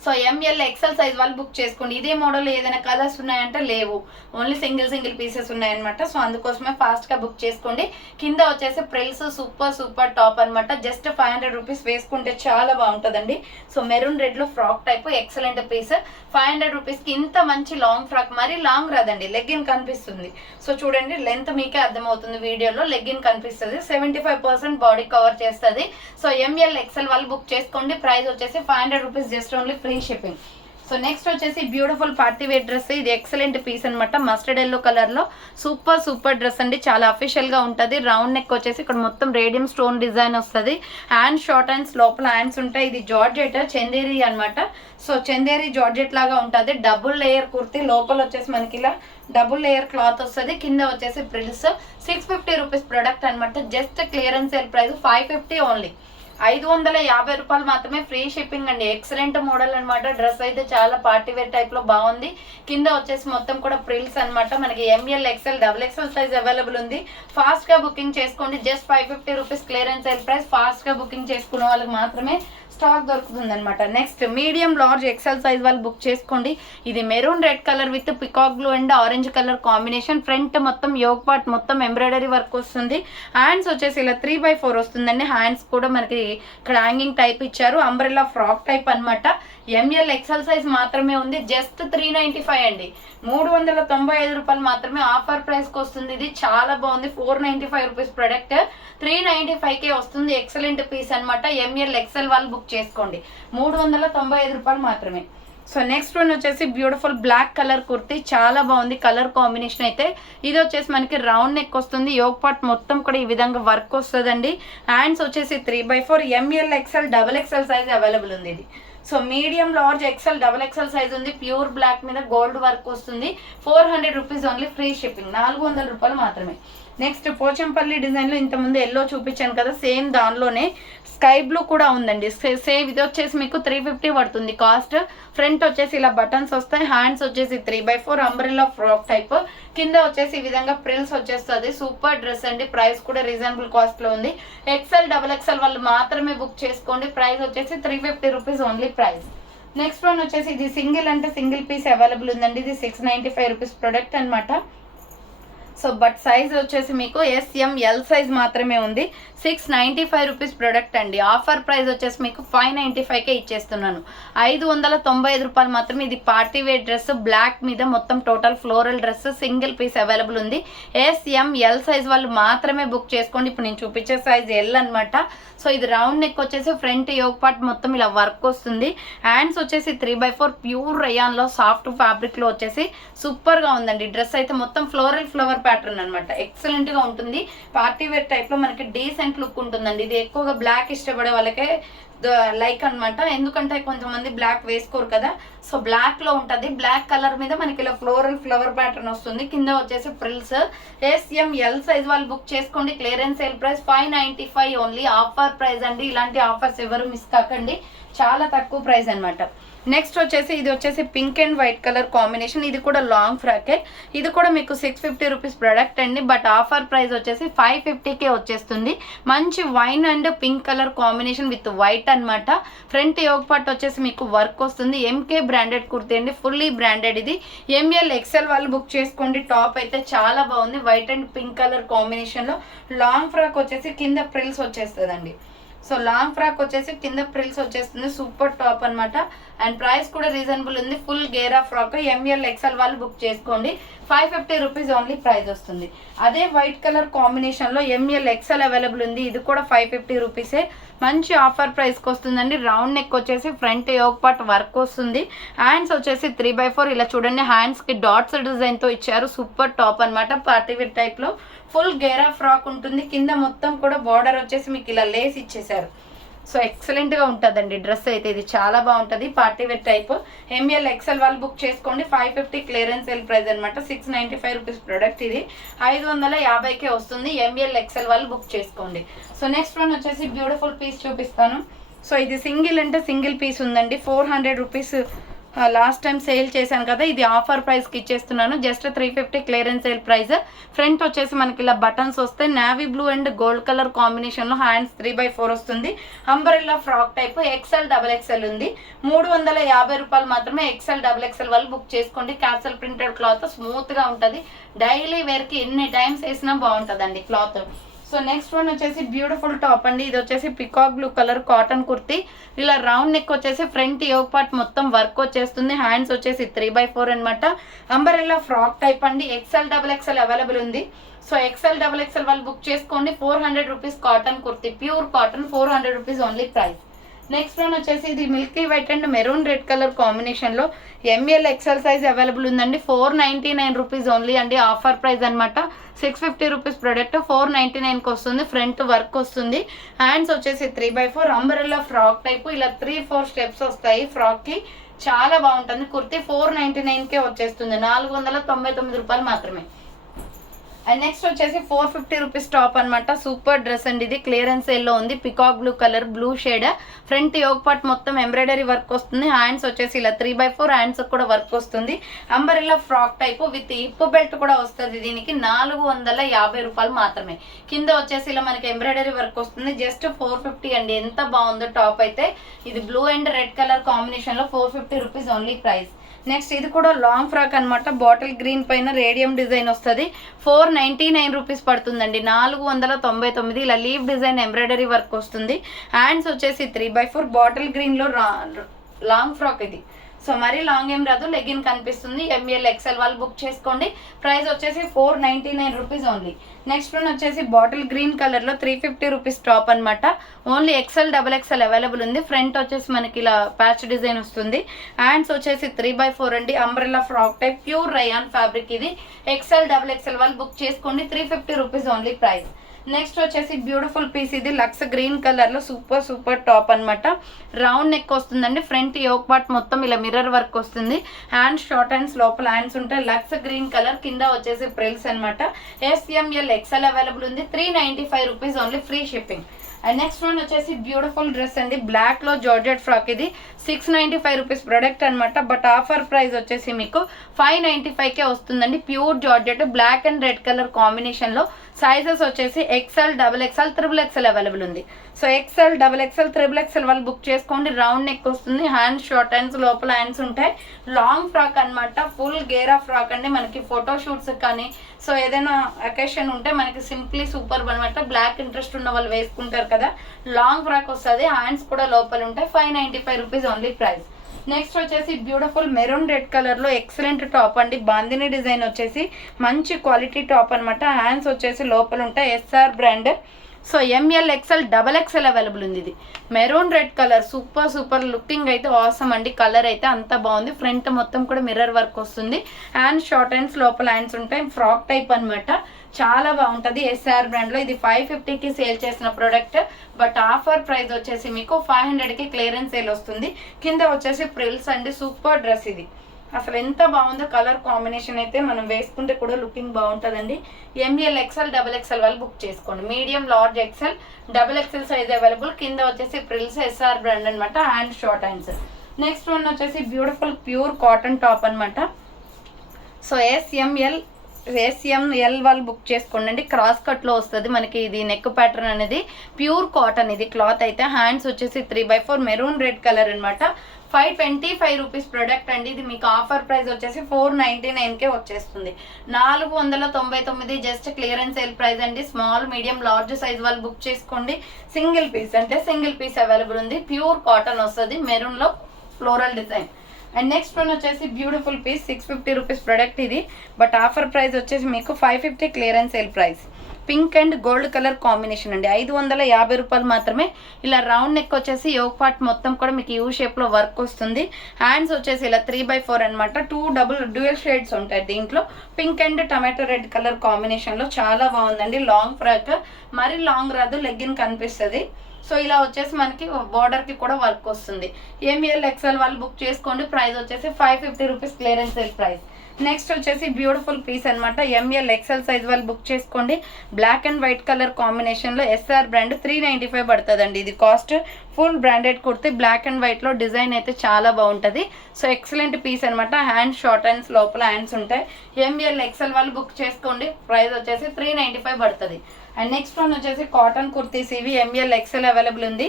సో ఎంఎల్ ఎక్సెల్ సైజ్ వాళ్ళు బుక్ చేసుకోండి. ఇదే మోడల్ ఏదైనా కలర్స్ ఉన్నాయంటే లేవు, ఓన్లీ సింగిల్ పీసెస్ ఉన్నాయన్నమాట. సో అందుకోసమే ఫాస్ట్గా బుక్ చేసుకోండి. కింద వచ్చేసి ప్రిల్స్ సూపర్ టాప్ అనమాట. జస్ట్ 500 రూపీస్ వేసుకుంటే చాలా బాగుంటుందండి. సో మెరూన్ రెడ్లో ఫ్రాక్ టైప్ ఎక్సలెంట్ పీస్. 500 రూపీస్కి ఇంత మంచి లాంగ్ ఫ్రాక్, మరీ లాంగ్ రాదండి, లెగ్గిన్ కనిపిస్తుంది. సో చూడండి లెంత్ మీకే అర్థమవుతుంది వీడియోలో, లెగ్గిన్ కనిపిస్తుంది. 75% బాడీ కవర్ చేస్తుంది. సో ఎంఎల్ ఎక్సెల్ వాళ్ళు బుక్ చేసుకోండి. ప్రైస్ వచ్చేసి 500 rupees, just only free shipping. So next వచ్చేసి బ్యూటిఫుల్ పార్టీ వేర్ డ్రెస్. ఇది ఎక్సలెంట్ పీస్ అనమాట. మస్టర్డ్ ఎల్లో కలర్ లో సూపర్ డ్రెస్ అండి. చాలా అఫీషియల్ గా ఉంటుంది. రౌండ్ నెక్ వచ్చేసి ఇక్కడ మొత్తం రేడియం స్టోన్ డిజైన్ వస్తుంది. హ్యాండ్ షార్ట్ హ్యాండ్స్, లోపల హ్యాండ్స్ ఉంటాయి. ఇది జార్జెట్ చందేరి అనమాట. సో చందేరి జార్జెట్ లాగా ఉంటుంది. డబుల్ లేయర్ కుర్తీ, లోపల వచ్చేసి మనకి ఇలా డబుల్ లేయర్ క్లాత్ వస్తుంది. కింద వచ్చేసి ప్రిల్స్. 650 రూపీస్ ప్రొడక్ట్ అనమాట. Just clearance sale price 550 only. 550 రూపాయలు మాత్రమే, ఫ్రీ షిప్పింగ్ అండి. ఎక్సలెంట్ మోడల్ అనమాట. డ్రెస్ అయితే చాలా పార్టీ వేర్ టైప్ లో బాగుంది. కింద వచ్చేసి మొత్తం కూడా ప్రిల్స్ అనమాట. మనకి M L XL XXL size available ఉంది. ఫాస్ట్ గా బుకింగ్ చేసుకోండి. Just 550 rupees clearance sale price. Fast గా బుకింగ్ చేసుకునే వాళ్ళకి మాత్రమే స్టాక్ దొరుకుతుంది అనమాట. Next medium large XL size వాళ్ళు బుక్ చేసుకోండి. ఇది maroon red colour with peacock blue and orange colour combination. Front మొత్తం యోగ్ పార్ట్ మొత్తం ఎంబ్రాయిడరీ వర్క్ వస్తుంది. హ్యాండ్స్ వచ్చేసి ఇలా 3/4 వస్తుందండి. హ్యాండ్స్ కూడా మనకి ఇక్కడ హ్యాంగింగ్ టైప్ ఇచ్చారు. అంబ్రెల్లా ఫ్రాక్ టైప్ అనమాట. ఎంఎల్ ఎక్సెల్ సైజ్ మాత్రమే ఉంది. జస్ట్ 395 అండి. 395 రూపాయలు మాత్రమే. ఆఫర్ ప్రైస్ కి వస్తుంది. ఇది చాలా బాగుంది. 495 రూపీస్ ప్రొడక్ట్ 395కే వస్తుంది. ఎక్సలెంట్ పీస్ అనమాట. ఎంఎల్ ఎక్సెల్ వాళ్ళు బుక్ చేసుకోండి. 395 రూపాయలు మాత్రమే. సో నెక్స్ట్ వన్ వచ్చేసి బ్యూటిఫుల్ బ్లాక్ కలర్ కుర్తీ. చాలా బాగుంది కలర్ కాంబినేషన్ అయితే. ఇది వచ్చేసి మనకి రౌండ్ నెక్ వస్తుంది. యోగ్ పార్ట్ మొత్తం కూడా ఈ విధంగా వర్క్ వస్తుందండి. హ్యాండ్స్ వచ్చేసి 3/4. M L XL XXL size available ఉంది ఇది. So medium large XL XXL size ఉంది. ప్యూర్ బ్లాక్ మీద గోల్డ్ వర్క్ వస్తుంది. 400 రూపీస్ ఓన్లీ, ఫ్రీ షిప్పింగ్. 400 రూపాయలు మాత్రమే. నెక్స్ట్ పోచంపల్లి డిజైన్ లో ఇంతకుముందు ఎల్లో చూపించాను కదా, సేమ్ దానిలోనే స్కై బ్లూ కూడా ఉందండి. సేమ్ ఇది వచ్చేసి మీకు 350 పడుతుంది కాస్ట్. ఫ్రంట్ వచ్చేసి ఇలా బటన్స్ వస్తాయి. హ్యాండ్స్ వచ్చేసి 3/4 అంబ్రెల్లా ఫ్రాక్ టైప్. కింద వచ్చేసి ఈ విధంగా ప్రిల్స్ వచ్చేస్తుంది. సూపర్ డ్రెస్ అండి. ప్రైస్ కూడా రీజనబుల్ కాస్ట్ లో ఉంది. XXL వాళ్ళు మాత్రమే బుక్ చేసుకోండి. ప్రైస్ వచ్చేసి 350 rupees only price. Next one వచ్చేసి ఇది సింగిల్ అంటే సింగిల్ పీస్ అవైలబుల్ ఉందండి. ఇది 695 రూపీస్ ప్రొడక్ట్ అనమాట. సో బట్ సైజ్ వచ్చేసి మీకు SML సైజ్ మాత్రమే ఉంది. 695 రూపీస్ ప్రొడక్ట్ అండి. ఆఫర్ ప్రైస్ వచ్చేసి మీకు 595కే ఇచ్చేస్తున్నాను. 595 రూపాయలు మాత్రమే. ఇది పార్టీ వేర్ డ్రెస్ బ్లాక్ మీద మొత్తం total floral dress single piece available ఉంది. SML సైజ్ వాళ్ళు మాత్రమే బుక్ చేసుకోండి. ఇప్పుడు నేను చూపించే సైజ్ L అనమాట. సో ఇది రౌండ్ నెక్ వచ్చేసి ఫ్రంట్ యోగ్ పార్ట్ మొత్తం ఇలా వర్క్ వస్తుంది. హ్యాండ్స్ వచ్చేసి 3/4 ప్యూర్ రయాన్ లో సాఫ్ట్ ఫ్యాబ్రిక్ లో వచ్చేసి సూపర్ గా ఉందండి. డ్రెస్ అయితే మొత్తం ఫ్లోరల్ ప్యాటర్న్ అనమాట. ఎక్సలెంట్ గా ఉంటుంది. పార్టీ వేర్ టైప్ లో మనకి డీసెంట్ లుక్ ఉంటుందండి. ఇది ఎక్కువగా బ్లాక్ ఇష్టపడే వాళ్ళకే లైక్ అనమాట. ఎందుకంటే కొంతమంది బ్లాక్ వేసుకోరు కదా. సో బ్లాక్ లో ఉంటది. బ్లాక్ కలర్ మీద మనకి ఇలా ఫ్లవర్ ప్యాటర్న్ వస్తుంది. కింద వచ్చేసి ప్రిల్స్. SML సైజ్ వాళ్ళు బుక్ చేసుకోండి. Clearance sale price 595 only. Offer price అండి. ఇలాంటి ఆఫర్స్ ఎవరు మిస్ కాకండి. చాలా తక్కువ ప్రైస్ అనమాట. నెక్స్ట్ వచ్చేసి ఇది వచ్చేసి pink and white colour combination. ఇది కూడా లాంగ్ ఫ్రాకే. ఇది కూడా మీకు 650 రూపీస్ ప్రొడక్ట్ అండి. బట్ ఆఫర్ ప్రైస్ వచ్చేసి 550కే వచ్చేస్తుంది. మంచి wine and pink colour combination with white అనమాట. ఫ్రంట్ యోగ్ పార్ట్ వచ్చేసి మీకు వర్క్ వస్తుంది. MK బ్రాండెడ్ కుర్తీ అండి. ఫుల్లీ బ్రాండెడ్ ఇది. ML XL వాళ్ళు బుక్ చేసుకోండి. టాప్ అయితే చాలా బాగుంది. White and pink colour combination లో లాంగ్ ఫ్రాక్ వచ్చేసి కింద ప్రిల్స్ వచ్చేస్తుందండి. సో లాంగ్ ఫ్రాక్ వచ్చేసి కింద ప్రిల్స్ వచ్చేస్తుంది. సూపర్ టాప్ అనమాట. అండ్ ప్రైస్ కూడా రీజనబుల్ ఉంది. ఫుల్ గేరా ఫ్రాక్. ML XL వాళ్ళు బుక్ చేసుకోండి. 550 రూపీస్ ఓన్లీ ప్రైస్ వస్తుంది. అదే వైట్ కలర్ కాంబినేషన్ లో ML XL అవైలబుల్ ఉంది. ఇది కూడా 550 రూపీసే. మంచి ఆఫర్ ప్రైస్కి వస్తుందండి. రౌండ్ నెక్ వచ్చేసి ఫ్రంట్ యోగ్ పార్ట్ వర్క్ వస్తుంది. హ్యాండ్స్ వచ్చేసి 3/4 ఇలా చూడండి. హ్యాండ్స్ కి డాట్స్ డిజైన్ తో ఇచ్చారు. సూపర్ టాప్ అనమాట. పార్టీ వేర్ టైప్ లో ఫుల్ గేరా ఫ్రాక్ ఉంటుంది. కింద మొత్తం కూడా బార్డర్ వచ్చేసి మీకు ఇలా లేస్ ఇచ్చేసారు. సో ఎక్సలెంట్ గా ఉంటుందండి డ్రెస్ అయితే. ఇది చాలా బాగుంటుంది. Party wear type. ML XL వాళ్ళు బుక్ చేసుకోండి. 550 క్లియరెన్స్ సేల్ ప్రైస్ అనమాట. 695 రూపీస్ ప్రొడక్ట్. ఇది 550కే వస్తుంది. ML XL వాళ్ళు బుక్ చేసుకోండి. సో నెక్స్ట్ వన్ వచ్చేసి బ్యూటిఫుల్ పీస్ చూపిస్తాను. సో ఇది సింగిల్ అంటే సింగిల్ పీస్ ఉందండి. 400 రూపీస్ లాస్ట్ టైం సేల్ చేశాను కదా, ఇది ఆఫర్ ప్రైస్కి ఇచ్చేస్తున్నాను. Just 350 clearance sale price. Front వచ్చేసి మనకి ఇలా బటన్స్ వస్తాయి. Navy blue and gold colour కాంబినేషన్లో హ్యాండ్స్ 3x4 వస్తుంది. Umbrella frock type XL XXL ఉంది. 350 రూపాయలు మాత్రమే. ఎక్సెల్ XXL వాళ్ళు బుక్ చేసుకోండి. క్యాప్సల్ ప్రింటెడ్ క్లాత్ స్మూత్గా ఉంటుంది. డైలీ వేర్కి ఎన్ని టైమ్స్ వేసినా బాగుంటుందండి క్లాత్. సో నెక్స్ట్ వన్ వచ్చేసి బ్యూటిఫుల్ టాప్ అండి. ఇది వచ్చేసి peacock blue colour cotton kurti. ఇలా రౌండ్ నెక్ వచ్చేసి ఫ్రంట్ యోక్ పార్ట్ మొత్తం వర్క్ వచ్చేస్తుంది. హ్యాండ్స్ వచ్చేసి 3x4 అనమాట. అంబరెల్లా ఫ్రాక్ టైప్ అండి. ఎక్సెల్ XXL అవైలబుల్ ఉంది. సో ఎక్సెల్ XXL వాళ్ళు బుక్ చేసుకోండి. 400 rupees cotton kurti, pure cotton, 400 rupees only price. Next one వచ్చేసి ఇది Milky white and maroon red colour కాంబినేషన్లో ML XL సైజ్ అవైలబుల్ ఉందండి. 499 రూపీస్ ఓన్లీ అండి. ఆఫర్ ప్రైస్ అనమాట. 650 రూపీస్ ప్రోడక్ట్ 499కి వస్తుంది. ఫ్రంట్ వర్క్ వస్తుంది. హ్యాండ్స్ వచ్చేసి 3x4 అంబరెల్లా ఫ్రాక్ టైప్. ఇలా 3-4 స్టెప్స్ వస్తాయి ఫ్రాక్కి. చాలా బాగుంటుంది కుర్తీ. 499కే వచ్చేస్తుంది. 499 రూపాయలు మాత్రమే. అండ్ నెక్స్ట్ వచ్చేసి 450 రూపీస్ టాప్ అనమాట. సూపర్ డ్రెస్ అండి. ఇది క్లియరెన్స్ సేల్లో ఉంది. Peacock blue colour, blue shade. Front yoke part మొత్తం ఎంబ్రాయిడరీ వర్క్ వస్తుంది. హ్యాండ్స్ వచ్చేసి ఇలా 3x4 హ్యాండ్స్ కూడా వర్క్ వస్తుంది. Umbrella frock type with hip belt కూడా వస్తుంది. దీనికి 450 రూపాయలు మాత్రమే. కింద వచ్చేసి ఇలా మనకి ఎంబ్రాయిడరీ వర్క్ వస్తుంది. జస్ట్ 450 అండి. ఎంత బాగుందో టాప్ అయితే. ఇది బ్లూ అండ్ రెడ్ కలర్ కాంబినేషన్లో 450 రూపీస్ ఓన్లీ ప్రైస్. నెక్స్ట్ ఇది కూడా లాంగ్ ఫ్రాక్ అనమాట. బాటిల్ గ్రీన్ పైన రేడియం డిజైన్ వస్తుంది. 499 రూపీస్ పడుతుందండి. 499. ఇలా లీవ్ డిజైన్ ఎంబ్రాయిడరీ వర్క్ వస్తుంది. హ్యాండ్స్ వచ్చేసి 3x4 బాటిల్ గ్రీన్లో లాంగ్ ఫ్రాక్ ఇది. సో మరీ లాంగ్ ఏం రాదు, లెగిన్ కనిపిస్తుంది. ML XL వాళ్ళు బుక్ చేసుకోండి. ప్రైస్ వచ్చేసి 499 రూపీస్ ఓన్లీ. నెక్స్ట్ వన్ వచ్చేసి బాటిల్ గ్రీన్ కలర్లో 350 రూపీస్ టాప్ అనమాట. ఓన్లీ ఎక్సెల్ XXL అవైలబుల్ ఉంది. ఫ్రంట్ వచ్చేసి మనకి ఇలా ప్యాచ్ డిజైన్ వస్తుంది. హ్యాండ్స్ వచ్చేసి 3x4 అండి. Umbrella frock type, pure rayon fabric ఇది. ఎక్సెల్ XXL వాళ్ళు బుక్ చేసుకోండి. 350 రూపీస్ ఓన్లీ ప్రైస్. నెక్స్ట్ వచ్చేసి బ్యూటిఫుల్ పీస్. ఇది లక్స్ గ్రీన్ కలర్లో సూపర్ టాప్ అనమాట. రౌండ్ నెక్ వస్తుందండి. ఫ్రంట్ యోక్ పార్ట్ మొత్తం ఇలా మిర్రర్ వర్క్ వస్తుంది. హ్యాండ్స్ షార్ట్ హ్యాండ్స్, లోపల హ్యాండ్స్ ఉంటాయి. లక్స్ గ్రీన్ కలర్, కింద వచ్చేసి ప్రిల్స్ అనమాట. SML XL అవైలబుల్ ఉంది. 395 rupees only, free shipping. And next one వచ్చేసి బ్యూటిఫుల్ డ్రెస్ అండి. బ్లాక్లో జార్జెట్ ఫ్రాక్. ఇది 695 రూపీస్ ప్రొడక్ట్ అనమాట. బట్ ఆఫర్ ప్రైస్ వచ్చేసి మీకు 595కే వస్తుందండి. Pure georgette, black and red colour కాంబినేషన్లో. సైజెస్ వచ్చేసి XL XXL XXL అవైలబుల్ ఉంది. సో XL XXL XXL వాళ్ళు బుక్ చేసుకోండి. రౌండ్ నెక్ వస్తుంది. హ్యాండ్స్ షార్ట్ హ్యాండ్స్, లోపల హ్యాండ్స్ ఉంటాయి. లాంగ్ ఫ్రాక్ అనమాట. ఫుల్ గేరా ఫ్రాక్ అండి. మనకి ఫోటో షూట్స్ కానీ సో ఏదైనా అకేషన్ ఉంటే మనకి సింప్లీ సూపర్ అనమాట. బ్లాక్ ఇంట్రెస్ట్ ఉన్న వాళ్ళు వేసుకుంటారు కదా. లాంగ్ ఫ్రాక్ వస్తుంది. హ్యాండ్స్ కూడా లోపల ఉంటాయి. 595 రూపీస్ ఓన్లీ ప్రైస్. నెక్స్ట్ వచ్చేసి బ్యూటిఫుల్ మెరూన్ రెడ్ కలర్లో ఎక్సలెంట్ టాప్ అండి. బాందిని డిజైన్ వచ్చేసి మంచి క్వాలిటీ టాప్ అనమాట. హ్యాండ్స్ వచ్చేసి లోపల ఉంటాయి. SR brand. So ML XL XXL available ఉంది. ఇది maroon red colour, super looking అయితే ఆసమ్ అండి. కలర్ అయితే అంత బాగుంది. ఫ్రంట్ మొత్తం కూడా మిర్రర్ వర్క్ వస్తుంది. హ్యాండ్స్ షార్ట్ హ్యాండ్స్, లోపల హ్యాండ్స్ ఉంటాయి. ఫ్రాక్ టైప్ అనమాట. చాలా బాగుంటుంది. SR బ్రాండ్లో. ఇది 550కి సేల్ చేసిన ప్రోడక్ట్. బట్ ఆఫర్ ప్రైస్ వచ్చేసి మీకు 500కి క్లియరెన్స్ సేల్ వస్తుంది. కింద వచ్చేసి ప్రిల్స్ అండి. సూపర్ డ్రెస్ ఇది. అసలు ఎంత బాగుందో కలర్ కాంబినేషన్ అయితే. మనం వేసుకుంటే కూడా లుకింగ్ బాగుంటుందండి. ML XL XXL వాళ్ళు బుక్ చేసుకోండి. Medium, large, XL XXL size available. కింద వచ్చేసి ప్రిల్స్, SR బ్రాండ్ అనమాట. Hand short hands. Next one వచ్చేసి బ్యూటిఫుల్ ప్యూర్ కాటన్ టాప్ అనమాట. సో SML వాళ్ళు బుక్ చేసుకోండి. క్రాస్ కట్లో వస్తుంది మనకి. ఇది నెక్ ప్యాటర్న్ అనేది ప్యూర్ కాటన్. ఇది క్లాత్ అయితే. హ్యాండ్స్ వచ్చేసి 3x4 మెరూన్ రెడ్ కలర్ అనమాట. 525 రూపీస్ ప్రొడక్ట్ అండి. ఇది మీకు ఆఫర్ ప్రైస్ వచ్చేసి 499కే వచ్చేస్తుంది. 499 జస్ట్ క్లియరెన్స్ సేల్ ప్రైస్ అండి. స్మాల్, మీడియం, లార్జ్ సైజ్ వాళ్ళు బుక్ చేసుకోండి. సింగిల్ పీస్ అంటే సింగిల్ పీస్ అవైలబుల్ ఉంది. ప్యూర్ కాటన్ వస్తుంది. మెరూన్లో floral design. And next one వచ్చేసి బ్యూటిఫుల్ పీస్. 650 రూపీస్ ప్రొడక్ట్ ఇది. బట్ ఆఫర్ ప్రైస్ వచ్చేసి మీకు 550 clearance sale price. Pink and gold colour combination అండి. 550 రూపాయలు మాత్రమే. ఇలా రౌండ్ నెక్ వచ్చేసి యోగ్ పార్ట్ మొత్తం కూడా మీకు యూ షేప్లో వర్క్ వస్తుంది. హ్యాండ్స్ వచ్చేసి ఇలా 3x4 అనమాట. 2 డ్యూయల్ షేడ్స్ ఉంటాయి దీంట్లో. Pink and tomato red colour కాంబినేషన్లో చాలా బాగుందండి. లాంగ్ ఫ్రాక్, మరీ లాంగ్ రాదు, లెగ్గిన్ కనిపిస్తుంది. సో ఇలా వచ్చేసి మనకి బార్డర్కి కూడా వర్క్ వస్తుంది. ఎంఎల్ ఎక్స్ఎల్ వాళ్ళు బుక్ చేసుకోండి. ప్రైస్ వచ్చేసి 550 rupees clearance sale price. Next వచ్చేసి బ్యూటిఫుల్ పీస్ అనమాట. ఎంఎల్ ఎక్స్ఎల్ సైజ్ వాళ్ళు బుక్ చేసుకోండి. బ్లాక్ అండ్ వైట్ కలర్ కాంబినేషన్లో ఎస్ఆర్ బ్రాండ్ 395 పడుతుందండి. ఇది cost. Full branded kurti black and వైట్లో డిజైన్ అయితే చాలా బాగుంటుంది. సో ఎక్సలెంట్ పీస్ అనమాట. హ్యాండ్స్ షార్ట్ హ్యాండ్స్, లోపల హ్యాండ్స్ ఉంటాయి. ఎంఎల్ ఎక్స్ఎల్ వాళ్ళు బుక్ చేసుకోండి. ప్రైస్ వచ్చేసి 395 పడుతుంది. అండ్ నెక్స్ట్ వన్ వచ్చేసి కాటన్ కుర్తీస్. ఇవి ఎంఎల్ ఎక్స్ఎల్ అవైలబుల్ ఉంది.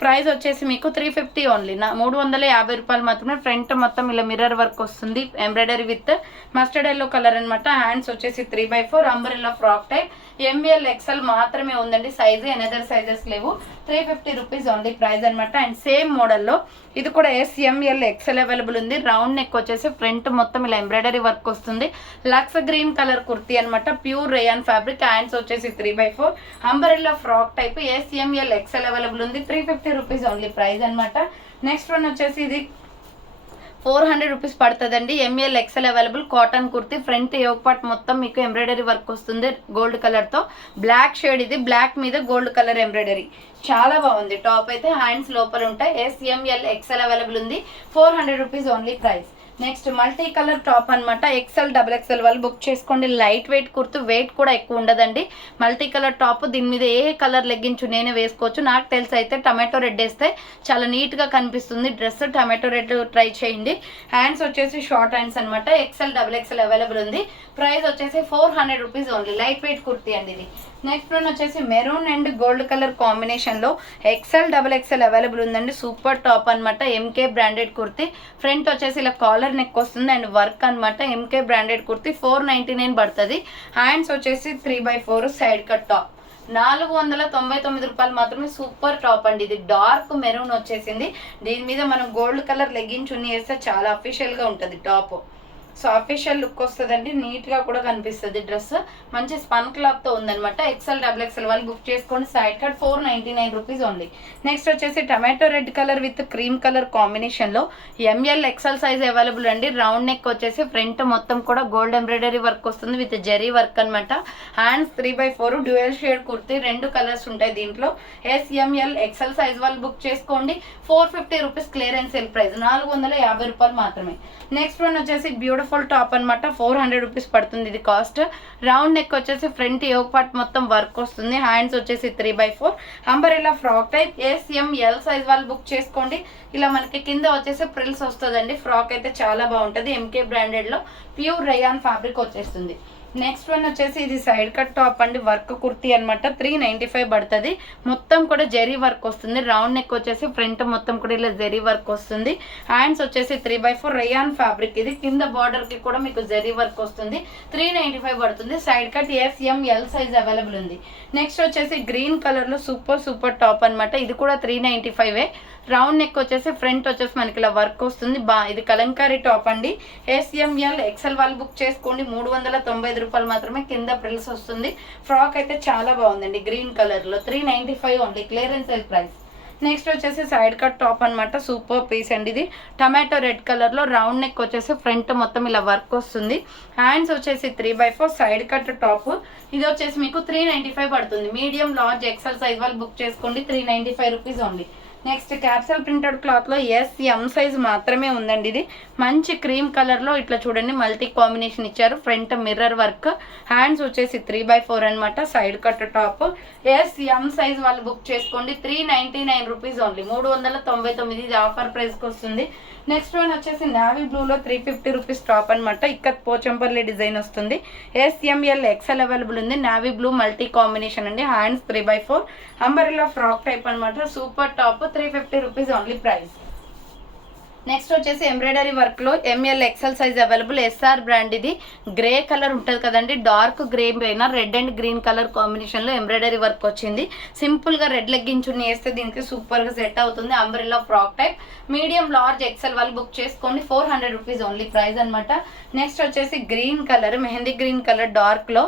ప్రైస్ వచ్చేసి మీకు 350 ఓన్లీ. 350 రూపాయలు మాత్రమే. ఫ్రంట్ మొత్తం ఇలా మిర్రర్ వర్క్ వస్తుంది. Embroidery with mustard yellow colour అనమాట. హ్యాండ్స్ వచ్చేసి 3/4 umbrella frock type. M L XL మాత్రమే ఉందండి సైజు. ఎనదర్ సైజెస్ లేవు. 350 రూపీస్ ఓన్లీ ప్రైస్ అనమాట. అండ్ సేమ్ మోడల్లో ఇది కూడా ఎంఎల్ ఎక్స్ఎల్ అవైలబుల్ ఉంది. రౌండ్ నెక్ వచ్చేసి ఫ్రంట్ మొత్తం ఇలా ఎంబ్రాయిడరీ వర్క్ వస్తుంది. లక్స్ గ్రీన్ కలర్ కుర్తీ అనమాట. Pure rayon fabric. హ్యాండ్స్ వచ్చేసి 3/4 umbrella frock type. M L XL available ఉంది. 350 రూపీస్ ఓన్లీ ప్రైస్ అనమాట. నెక్స్ట్ వన్ వచ్చేసి ఇది 400 రూపీస్ పడుతుందండి. M L XL available cotton kurti. Front yoke part మొత్తం మీకు ఎంబ్రాయిడరీ వర్క్ వస్తుంది గోల్డ్ కలర్తో. బ్లాక్ షేడ్ ఇది. బ్లాక్ మీద గోల్డ్ కలర్ ఎంబ్రాయిడరీ. చాలా బాగుంది. టాప్ అయితే హ్యాండ్స్ లోపల ఉంటాయి. ఎంఎల్ ఎక్స్ఎల్ అవైలబుల్ ఉంది. 400 rupees only price. Next multi colour top అనమాట. ఎక్స్ఎల్ XXL వాళ్ళు బుక్ చేసుకోండి. Light weight kurti. వెయిట్ కూడా ఎక్కువ ఉండదండి. Multi colour top. దీని మీద ఏ కలర్ లెగ్గించు నేనే వేసుకోవచ్చు. నాకు తెలిసి అయితే టమాటో రెడ్ వేస్తే చాలా నీట్గా కనిపిస్తుంది డ్రెస్. టమాటో రెడ్ ట్రై చేయండి. హ్యాండ్స్ వచ్చేసి షార్ట్ హ్యాండ్స్ అనమాట. XXL అవైలబుల్ ఉంది. ప్రైస్ వచ్చేసి 400 rupees only. Light weight kurti అండి ఇది. నెక్స్ట్ వన్ వచ్చేసి మెరూన్ అండ్ గోల్డ్ కలర్ కాంబినేషన్లో XXL అవైలబుల్ ఉందండి. సూపర్ టాప్ అనమాట. MK branded kurti. ఫ్రంట్ వచ్చేసి ఇలా కాలర్ నెక్ వస్తుంది అండ్ వర్క్ అనమాట. ఎంకే బ్రాండెడ్ కుర్తీ 499 పడుతుంది. హ్యాండ్స్ వచ్చేసి 3/4 సైడ్ కట్ టాప్. 499 రూపాయలు మాత్రమే. సూపర్ టాప్ అండి ఇది. డార్క్ మెరూన్ వచ్చేసింది. దీని మీద మనం గోల్డ్ కలర్ లెగ్గిన్ చున్నీ వేస్తే చాలా అఫీషియల్గా ఉంటుంది టాప్. సో అఫీషియల్ లుక్ వస్తుందండి. నీట్గా కూడా కనిపిస్తుంది డ్రెస్. మంచి స్పన్ క్లాత్తో ఉందనమాట. XXL వాళ్ళు బుక్ చేసుకోండి. Side cut 499 rupees only. Next వచ్చేసి tomato red colour with cream colour కాంబినేషన్లో ఎంఎల్ ఎక్స్ఎల్ సైజ్ అవైలబుల్ అండి. రౌండ్ నెక్ వచ్చేసి ఫ్రంట్ మొత్తం కూడా గోల్డ్ ఎంబ్రాయిడరీ వర్క్ వస్తుంది విత్ జరీ వర్క్ అనమాట. Hands 3/4 dual shade kurti. 2 colours ఉంటాయి దీంట్లో. ఎంఎల్ ఎక్స్ఎల్ సైజ్ వాళ్ళు బుక్ చేసుకోండి. 450 రూపీస్ క్లియరెన్స్ సేల్ ప్రైస్. 450 రూపాయలు మాత్రమే. నెక్స్ట్ వన్ వచ్చేసి బ్యూటిఫుల్ టాప్ అనమాట. 400 రూపీస్ పడుతుంది ఇది కాస్ట్. రౌండ్ నెక్ వచ్చేసి ఫ్రంట్ యోగ్ పార్ట్ మొత్తం వర్క్ వస్తుంది. హ్యాండ్స్ వచ్చేసి 3/4 umbrella frock type. ML size వాళ్ళు బుక్ చేసుకోండి. ఇలా మనకి కింద వచ్చేసి ప్రిల్స్ వస్తుందండి. ఫ్రాక్ అయితే చాలా బాగుంటుంది. ఎంకే బ్రాండెడ్లో ప్యూర్ రేయాన్ ఫ్యాబ్రిక్ వచ్చేస్తుంది. నెక్స్ట్ వన్ వచ్చేసి ఇది సైడ్ కట్ టాప్ అండి. వర్క్ కుర్తీ అనమాట. 395 పడుతుంది. మొత్తం కూడా జరీ వర్క్ వస్తుంది. రౌండ్ నెక్ వచ్చేసి ఫ్రంట్ మొత్తం కూడా ఇలా జరీ వర్క్ వస్తుంది. హ్యాండ్స్ వచ్చేసి 3/4 రేయాన్ ఫ్యాబ్రిక్ ఇది. కింద బార్డర్ కి కూడా మీకు జరీ వర్క్ వస్తుంది. 395 పడుతుంది. Side cut ML size available ఉంది. నెక్స్ట్ వచ్చేసి గ్రీన్ కలర్ లో సూపర్ టాప్ అనమాట. ఇది కూడా 395. రౌండ్ నెక్ వచ్చేసి ఫ్రంట్ వచ్చేసి మనకి ఇలా వర్క్ వస్తుంది. ఇది కలంకారీ టాప్ అండి. ఎంఎల్ ఎక్స్ఎల్ వాళ్ళు బుక్ చేసుకోండి. 395 రూపాయలు మాత్రమే. కింద ప్రిల్స్ వస్తుంది. ఫ్రాక్ అయితే చాలా బాగుందండి. గ్రీన్ కలర్ లో 395 only. Clearance sale price. Next వచ్చేసి సైడ్ కట్ టాప్ అనమాట. సూపర్ పీస్ అండి ఇది. టమాటో రెడ్ కలర్ లో రౌండ్ నెక్ వచ్చేసి ఫ్రంట్ మొత్తం ఇలా వర్క్ వస్తుంది. హ్యాండ్స్ వచ్చేసి 3/4 సైడ్ కట్ టాప్. ఇది వచ్చేసి మీకు 395 పడుతుంది. మీడియం లార్జ్ ఎక్సెల్ సైజ్ వాళ్ళు బుక్ చేసుకోండి. 395 rupees only. Next capsule printed క్లాత్లో ఎం సైజ్ మాత్రమే ఉందండి. ఇది మంచి క్రీమ్ కలర్లో ఇట్లా చూడండి మల్టీ కాంబినేషన్ ఇచ్చారు. Front mirror work. హ్యాండ్స్ వచ్చేసి 3/4 అనమాట. Side cut top. M size వాళ్ళు బుక్ చేసుకోండి. 399 రూపీస్ ఓన్లీ. 399. ఇది ఆఫర్ ప్రైస్కి వస్తుంది. నెక్స్ట్ వన్ వచ్చేసి నావీ బ్లూలో 350 రూపీస్ టాప్ అనమాట. ఇక్కడ పోచంపల్లి డిజైన్ వస్తుంది. ఎంఎల్ ఎక్స్ఎల్ అవైలబుల్ ఉంది. నావీ బ్లూ మల్టీ కాంబినేషన్ అండి. హ్యాండ్స్ 3/4 అంబరెల్లా ఫ్రాక్ టైప్ అనమాట. Super top. 350 rupees only price. Next వచ్చేసి ఎంబ్రాయిడరీ వర్క్ లో ML XL size available. SR brand ఇది. గ్రే కలర్ ఉంటుంది కదండి. డార్క్ గ్రే పైన red and green colour combination లో ఎంబ్రాయిడరీ వర్క్ వచ్చింది. సింపుల్ గా రెడ్ లెగ్గించుని వేస్తే దీనికి సూపర్ గా సెట్ అవుతుంది. Umbrella frock type. Medium large XL వాళ్ళు బుక్ చేసుకోండి. 400 రూపీస్ ఓన్లీ ప్రైస్ అనమాట. నెక్స్ట్ వచ్చేసి green colour, mehndi green colour dark లో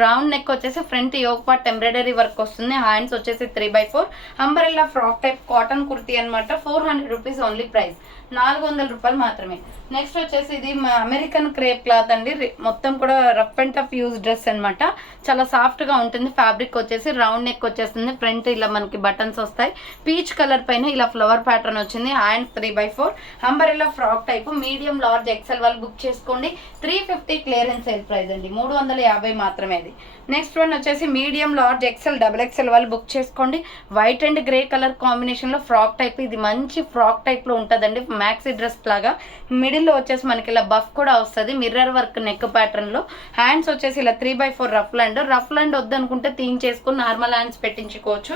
రౌండ్ నెక్ వచ్చేసి front yoke part embroidery work వస్తుంది. హ్యాండ్స్ వచ్చేసి 3/4 umbrella frock type cotton kurti అనమాట. 400 రూపీస్ ఓన్లీ ప్రైస్. 400 రూపాయలు మాత్రమే. నెక్స్ట్ వచ్చేసి ఇది అమెరికన్ క్రేప్ క్లాత్ అండి, మొత్తం కూడా rough and tough use dress అనమాట. చాలా సాఫ్ట్గా ఉంటుంది. ఫ్యాబ్రిక్ వచ్చేసి రౌండ్ నెక్ వచ్చేస్తుంది, ఫ్రంట్ ఇలా మనకి బటన్స్ వస్తాయి. పీచ్ కలర్ పైన ఇలా ఫ్లవర్ ప్యాటర్న్ వచ్చింది. Hands 3/4 umbrella frock type. Medium large XL వాళ్ళు బుక్ చేసుకోండి. 350 క్లియరెన్స్ సేల్ ప్రైస్ అండి, 350 మాత్రమే అది. నెక్స్ట్ వన్ వచ్చేసి మీడియం లార్జ్ ఎక్సెల్ XXL వాళ్ళు బుక్ చేసుకోండి. వైట్ అండ్ గ్రే కలర్ కాంబినేషన్లో ఫ్రాక్ టైప్. ఇది మంచి ఫ్రాక్ టైప్లో ఉంటుందండి, మ్యాక్సీ డ్రెస్ లాగా. మిడిల్లో వచ్చేసి మనకి ఇలా బఫ్ కూడా వస్తుంది, మిర్రర్ వర్క్ నెక్ ప్యాటర్న్లో. హ్యాండ్స్ వచ్చేసి ఇలా 3/4 రఫ్ ల్యాండ్ వద్దనుకుంటే తీయించేసుకుని నార్మల్ హ్యాండ్స్ పెట్టించుకోవచ్చు.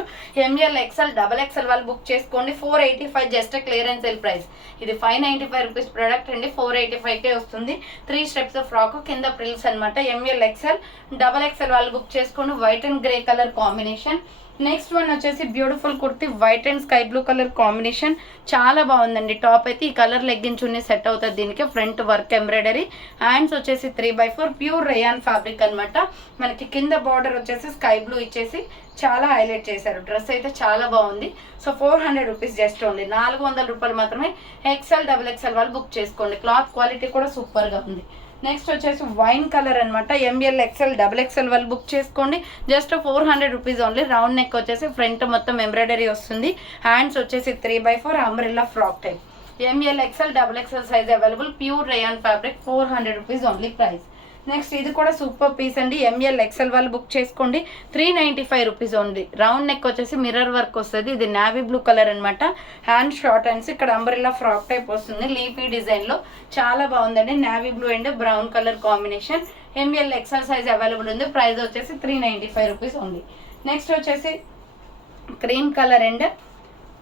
ML XL XXL వాళ్ళు బుక్ చేసుకోండి. 485 జస్ట్ క్లియరెన్స్ సేల్ ప్రైస్. ఇది 595 రూపీస్ ప్రోడక్ట్ అండి, 485కే వస్తుంది. 3 స్టెప్స్ ఫ్రాక్, కింద ప్రిల్స్ అనమాట. ML XL XXL వాళ్ళు బుక్ చేసుకోండి. White and grey colour combination. Next one వచ్చేసి beautiful kurti, white and sky blue colour combination. చాలా బాగుందండి. టాప్ అయితే ఈ కలర్ లెగ్గిన్ చున్నీ సెట్ అవుతుంది దీనికి. Front work embroidery. హ్యాండ్స్ వచ్చేసి 3/4 ప్యూర్ రేయాన్ ఫ్యాబ్రిక్ అనమాట. మనకి కింద బార్డర్ వచ్చేసి స్కై బ్లూ ఇచ్చేసి చాలా హైలైట్ చేశారు. డ్రెస్ అయితే చాలా బాగుంది. సో 400 రూపీస్ జస్ట్ ఓన్లీ, 400 రూపాయలు మాత్రమే. XL XXL వాళ్ళు బుక్ చేసుకోండి. క్లాత్ క్వాలిటీ కూడా సూపర్గా ఉంది. నెక్స్ట్ వచ్చేసి వైన్ కలర్ అనమాట. ML XL XXL వాళ్ళు బుక్ చేసుకోండి. Just 400 rupees only. Round neck వచ్చేసి ఫ్రంట్ మొత్తం ఎంబ్రాయిడరీ వస్తుంది. హ్యాండ్స్ వచ్చేసి 3/4 umbrella frock type. ML XL XXL size available. Pure rayon fabric, 400 rupees only price. Next ఇది కూడా సూపర్ పీస్ అండి. ML XL వాళ్ళు బుక్ చేసుకోండి. 395 రూపీస్ ఓన్లీ. రౌండ్ నెక్ వచ్చేసి మిర్రర్ వర్క్ వస్తుంది. ఇది నావీ బ్లూ కలర్ అనమాట. హ్యాండ్ షార్ట్ హ్యాండ్స్, ఇక్కడ అంబ్రెల్లా ఫ్రాక్ టైప్ వస్తుంది లీఫీ డిజైన్లో. చాలా బాగుందండి. Navy blue and brown colour combination. ML XL size available ఉంది. ప్రైస్ వచ్చేసి 395 రూపీస్ ఓన్లీ. నెక్స్ట్ వచ్చేసి క్రీమ్ కలర్ అండ్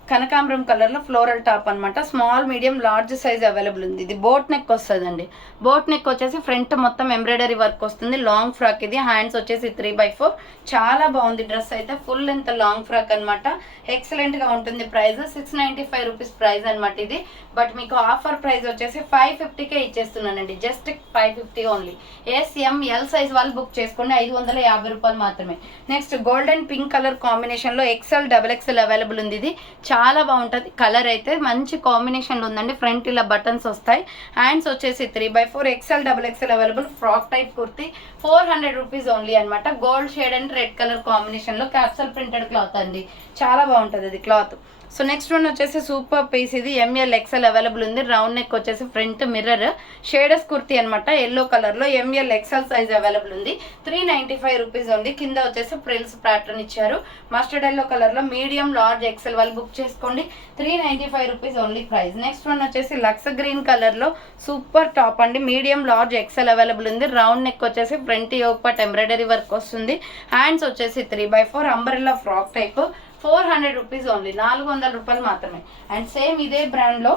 కనకాంబరం కలర్లో ఫ్లోరల్ టాప్ అనమాట. Small medium large size available ఉంది. ఇది బోట్ నెక్ వస్తుందండి. బోట్ నెక్ వచ్చేసి ఫ్రంట్ మొత్తం ఎంబ్రాయిడరీ వర్క్ వస్తుంది. లాంగ్ ఫ్రాక్ ఇది. హ్యాండ్స్ వచ్చేసి 3/4. చాలా బాగుంది డ్రెస్ అయితే. ఫుల్ లెంత్ లాంగ్ ఫ్రాక్ అనమాట. ఎక్సలెంట్గా ఉంటుంది. ప్రైస్ 695 రూపీస్ ప్రైస్ అనమాట ఇది. బట్ మీకు ఆఫర్ ప్రైస్ వచ్చేసి 550కే ఇచ్చేస్తున్నానండి. Just 550 only. SML సైజ్ వాళ్ళు బుక్ చేసుకోండి. 550 రూపాయలు మాత్రమే. నెక్స్ట్ గోల్డెన్ పింక్ కలర్ కాంబినేషన్లో XL XXL అవైలబుల్ ఉంది. ఇది చాలా బాగుంటుంది. కలర్ అయితే మంచి కాంబినేషన్లో ఉందండి. ఫ్రంట్ ఇలా బటన్స్ వస్తాయి. హ్యాండ్స్ వచ్చేసి 3/4. XL XXL available. Frock type kurti, 400 rupees only అనమాట. Gold shade and red colour కాంబినేషన్లో క్యాప్సల్ ప్రింటెడ్ క్లాత్ అండి. చాలా బాగుంటుంది అది క్లాత్. సో నెక్స్ట్ వన్ వచ్చేసి సూపర్ పీస్. ఇది ML XL అవైలబుల్ ఉంది. రౌండ్ నెక్ వచ్చేసి ఫ్రంట్ మిర్రర్ షేడస్ కుర్తీ అనమాట. ఎల్లో కలర్లో. ML XL సైజ్ అవైలబుల్ ఉంది. 395 రూపీస్ ఉంది. కింద వచ్చేసి ప్రిల్స్ ప్యాటర్న్ ఇచ్చారు. మస్టర్డ్ ఎల్లో కలర్లో. మీడియం లార్జ్ XL వాళ్ళు బుక్ చేసుకోండి. 395 rupees only price. Next one వచ్చేసి లక్స్ గ్రీన్ కలర్లో సూపర్ టాప్ అండి. మీడియం లార్జ్ XL అవైలబుల్ ఉంది. రౌండ్ నెక్ వచ్చేసి front yoke part embroidery work వస్తుంది. హ్యాండ్స్ వచ్చేసి 3/4 umbrella frock type. 400 rupees only, 400 రూపాయలు మాత్రమే. అండ్ సేమ్ ఇదే బ్రాండ్లో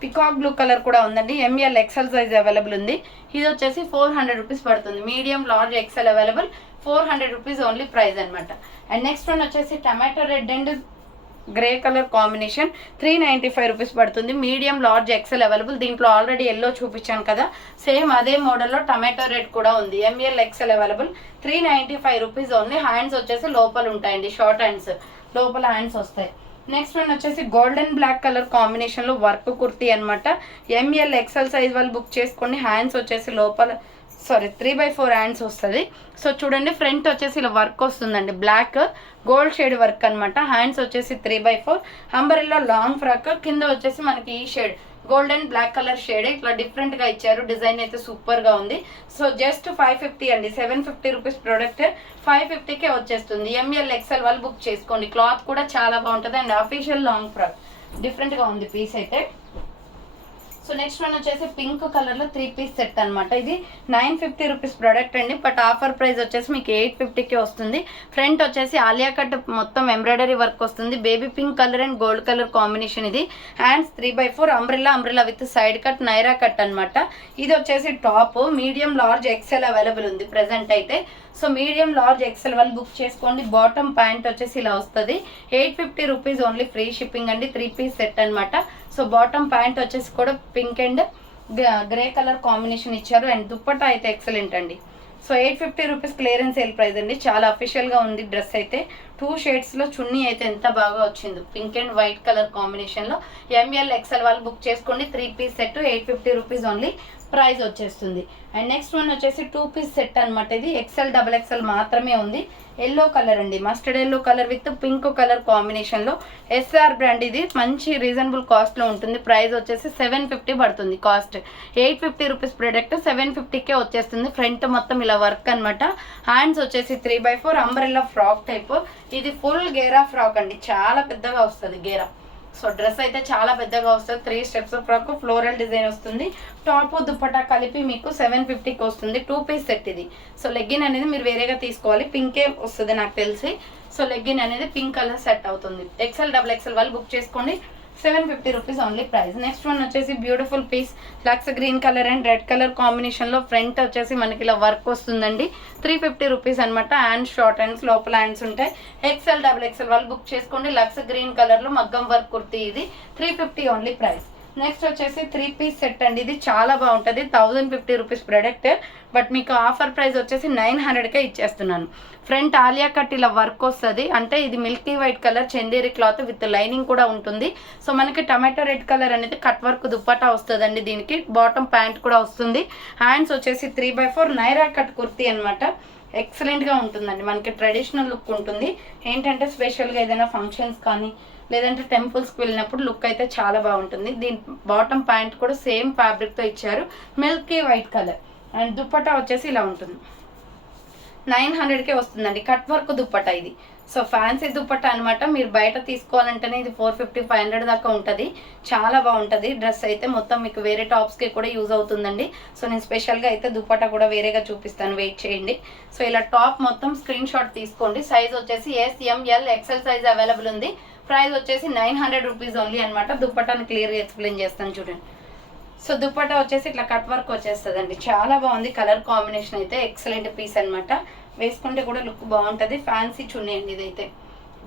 పికాక్ బ్లూ కలర్ కూడా ఉందండి. ML XL సైజ్ అవైలబుల్ ఉంది. ఇది వచ్చేసి 400 రూపీస్ పడుతుంది. Medium large XL available. 400 rupees only price అనమాట. అండ్ నెక్స్ట్ వన్ వచ్చేసి tomato red and grey colour combination. 395 rupees పడుతుంది. Medium large XL available. దీంట్లో ఆల్రెడీ ఎల్లో చూపించాను కదా, సేమ్ అదే మోడల్లో టమాటో రెడ్ కూడా ఉంది. ML XL available. 395 rupees only. Hands వచ్చేసి లోపల ఉంటాయండి, షార్ట్ హ్యాండ్స్ లోపల హ్యాండ్స్ వస్తాయి. నెక్స్ట్ వన్ వచ్చేసి గోల్డెన్ బ్లాక్ కలర్ కాంబినేషన్లో వర్క్ కుర్తీ అనమాట. ML XL సైజ్ వాళ్ళు బుక్ చేసుకోండి. హ్యాండ్స్ వచ్చేసి లోపల 3/4 హ్యాండ్స్ వస్తుంది. సో చూడండి, ఫ్రంట్ వచ్చేసి ఇలా వర్క్ వస్తుందండి. బ్లాక్ గోల్డ్ షేడ్ వర్క్ అనమాట. హ్యాండ్స్ వచ్చేసి 3/4 అంబరెల్లా లాంగ్ ఫ్రాక్. కింద వచ్చేసి మనకి ఈ shade golden black colour shade ఇట్లా డిఫరెంట్ గా ఇచ్చారు. డిజైన్ అయితే సూపర్ గా ఉంది. సో జస్ట్ 550 అండి. 750 రూపీస్ ప్రోడక్ట్ 550కే వచ్చేస్తుంది. ML XL వాళ్ళు బుక్ చేసుకోండి. క్లాత్ కూడా చాలా బాగుంటుంది and official long frock different గా ఉంది పీస్ అయితే. సో నెక్స్ట్ వన్ వచ్చేసి పింక్ కలర్లో 3 పీస్ సెట్ అనమాట. ఇది 950 రూపీస్ ప్రోడక్ట్ అండి. బట్ ఆఫర్ ప్రైస్ వచ్చేసి మీకు 850కే వస్తుంది. ఫ్రంట్ వచ్చేసి ఆలియా కట్ మొత్తం ఎంబ్రాయిడరీ వర్క్ వస్తుంది. Baby pink colour and gold colour combination ఇది. Hands 3/4 umbrella with side cut Naira cut అనమాట. ఇది వచ్చేసి top. Medium large XL available ఉంది ప్రెసెంట్ అయితే. సో మీడియం లార్జ్ XL వాళ్ళు బుక్ చేసుకోండి. బాటమ్ ప్యాంట్ వచ్చేసి ఇలా వస్తుంది. 850 రూపీస్ ఓన్లీ, ఫ్రీ షిప్పింగ్ అండి. 3 పీస్ సెట్ అనమాట. సో బాటమ్ ప్యాంట్ వచ్చేసి కూడా pink and grey colour combination ఇచ్చారు. అండ్ దుప్పట్టా అయితే ఎక్సలెంట్ అండి. So 850 rupees clearance sale price అండి. చాలా అఫీషియల్గా ఉంది డ్రెస్ అయితే. 2 షేడ్స్లో చున్నీ అయితే ఎంత బాగా వచ్చిందో, పింక్ అండ్ వైట్ కలర్ కాంబినేషన్లో. ఎంఎల్ ఎక్సెల్ వాళ్ళు బుక్ చేసుకోండి. 3 piece set 850 rupees only price వచ్చేస్తుంది. అండ్ నెక్స్ట్ వన్ వచ్చేసి 2 పీస్ సెట్ అనమాట. ఇది ఎక్సెల్ డబల్ ఎక్సెల్ మాత్రమే ఉంది. ఎల్లో కలర్ అండి, mustard yellow colour with pink colour కాంబినేషన్లో. ఎస్ఆర్ బ్రాండ్, ఇది మంచి రీజనబుల్ కాస్ట్లో ఉంటుంది. ప్రైస్ వచ్చేసి 750 పడుతుంది. కాస్ట్ 850 రూపీస్ ప్రోడక్ట్ 750కే వచ్చేస్తుంది. ఫ్రంట్ మొత్తం ఇలా వర్క్ అనమాట. హ్యాండ్స్ వచ్చేసి 3/4 అంబ్రెల్లా ఫ్రాక్ టైప్. ఇది ఫుల్ గేరా ఫ్రాక్ అండి, చాలా పెద్దగా వస్తుంది గేరా. సో డ్రెస్ అయితే చాలా పెద్దగా వస్తుంది. 3 స్టెప్స్ ఫ్రాక్, ఫ్లోరల్ డిజైన్ వస్తుంది. టాప్ దుప్పటా కలిపి మీకు 750కి వస్తుంది. 2 పీస్ సెట్ ఇది. సో లెగ్గిన్ అనేది మీరు వేరేగా తీసుకోవాలి, పింకే వస్తుంది నాకు తెలిసి. సో లెగ్గిన్ అనేది పింక్ కలర్ సెట్ అవుతుంది. ఎక్సెల్ డబుల్ ఎక్సెల్ వాళ్ళు బుక్ చేసుకోండి. 750 rupees only price. Next one వచ్చేసి beautiful piece lux green colour and red colour కాంబినేషన్లో. ఫ్రంట్ వచ్చేసి మనకి ఇలా వర్క్ వస్తుందండి. 350 రూపీస్ అనమాట. హ్యాండ్స్ షార్ట్ హ్యాండ్స్, లోపల హ్యాండ్స్ ఉంటాయి. ఎక్సెల్ డబుల్ ఎక్సెల్ వాళ్ళు బుక్ చేసుకోండి. లక్స్ గ్రీన్ కలర్లో మగ్గం వర్క్ కుర్తీ. ఇది 350 ఓన్లీ ప్రైస్. నెక్స్ట్ వచ్చేసి 3 పీస్ సెట్ అండి. ఇది చాలా బాగుంటుంది. 1050 రూపీస్ ప్రోడక్ట్, బట్ మీకు ఆఫర్ ప్రైస్ వచ్చేసి 900కే ఇచ్చేస్తున్నాను. ఫ్రంట్ ఆలియా కట్ ఇలా వర్క్ వస్తుంది. అంటే ఇది Milky white colour Chanderi cloth with lining కూడా ఉంటుంది. సో మనకి టమాటో రెడ్ కలర్ అనేది కట్ వర్క్ దుప్పటా వస్తుందండి. దీనికి బాటమ్ ప్యాంట్ కూడా వస్తుంది. హ్యాండ్స్ వచ్చేసి 3/4 నైరా కట్ కుర్తీ అనమాట. ఎక్సలెంట్గా ఉంటుందండి, మనకి ట్రెడిషనల్ లుక్ ఉంటుంది. ఏంటంటే స్పెషల్గా ఏదైనా ఫంక్షన్స్ కానీ లేదంటే టెంపుల్స్కి వెళ్ళినప్పుడు లుక్ అయితే చాలా బాగుంటుంది. దీని బాటమ్ ప్యాంట్ కూడా సేమ్ ఫ్యాబ్రిక్తో ఇచ్చారు, Milky white colour. And dupatta వచ్చేసి ఇలా ఉంటుంది. 900కే వస్తుందండి. కట్ వర్క్ దుప్పటా ఇది. సో ఫ్యాన్సీ దుప్పటా అనమాట. మీరు బయట తీసుకోవాలంటేనే ఇది 450-500 దాకా ఉంటుంది. చాలా బాగుంటుంది డ్రెస్ అయితే. మొత్తం మీకు వేరే టాప్స్కి కూడా యూజ్ అవుతుందండి. సో నేను స్పెషల్గా అయితే దుప్పటా కూడా వేరేగా చూపిస్తాను, వెయిట్ చేయండి. సో ఇలా టాప్ మొత్తం స్క్రీన్ షాట్ తీసుకోండి. సైజ్ వచ్చేసి SML XL సైజ్ అవైలబుల్ ఉంది. ప్రైస్ వచ్చేసి 900 రూపీస్ ఓన్లీ అనమాట. దుప్పటాను క్లియర్గా ఎక్స్ప్లెయిన్ చేస్తాను చూడండి. సో దుప్పటా వచ్చేసి ఇట్లా కట్ వర్క్ వచ్చేస్తుందండి. చాలా బాగుంది కలర్ కాంబినేషన్ అయితే. ఎక్సలెంట్ పీస్ అనమాట. వేసుకుంటే కూడా లుక్ బాగుంటుంది. ఫ్యాన్సీ చున్నీ అండి ఇదైతే.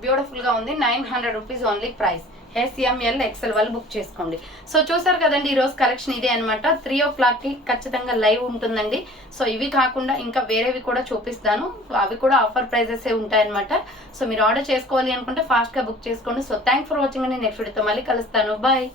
బ్యూటిఫుల్గా ఉంది. 900 rupees only price. SML XL వాళ్ళు బుక్ చేసుకోండి. సో చూసారు కదండి, ఈరోజు కలెక్షన్ ఇదే అనమాట. 3 o'clockకి ఖచ్చితంగా లైవ్ ఉంటుందండి. సో ఇవి కాకుండా ఇంకా వేరేవి కూడా చూపిస్తాను. అవి కూడా ఆఫర్ ప్రైజెస్ ఉంటాయన్నమాట. సో మీరు ఆర్డర్ చేసుకోవాలి అనుకుంటే ఫాస్ట్గా బుక్ చేసుకోండి. సో థ్యాంక్స్ ఫర్ వాచింగ్ అండి. నెక్స్ట్ వీడియోతో మళ్ళీ కలుస్తాను. బాయ్.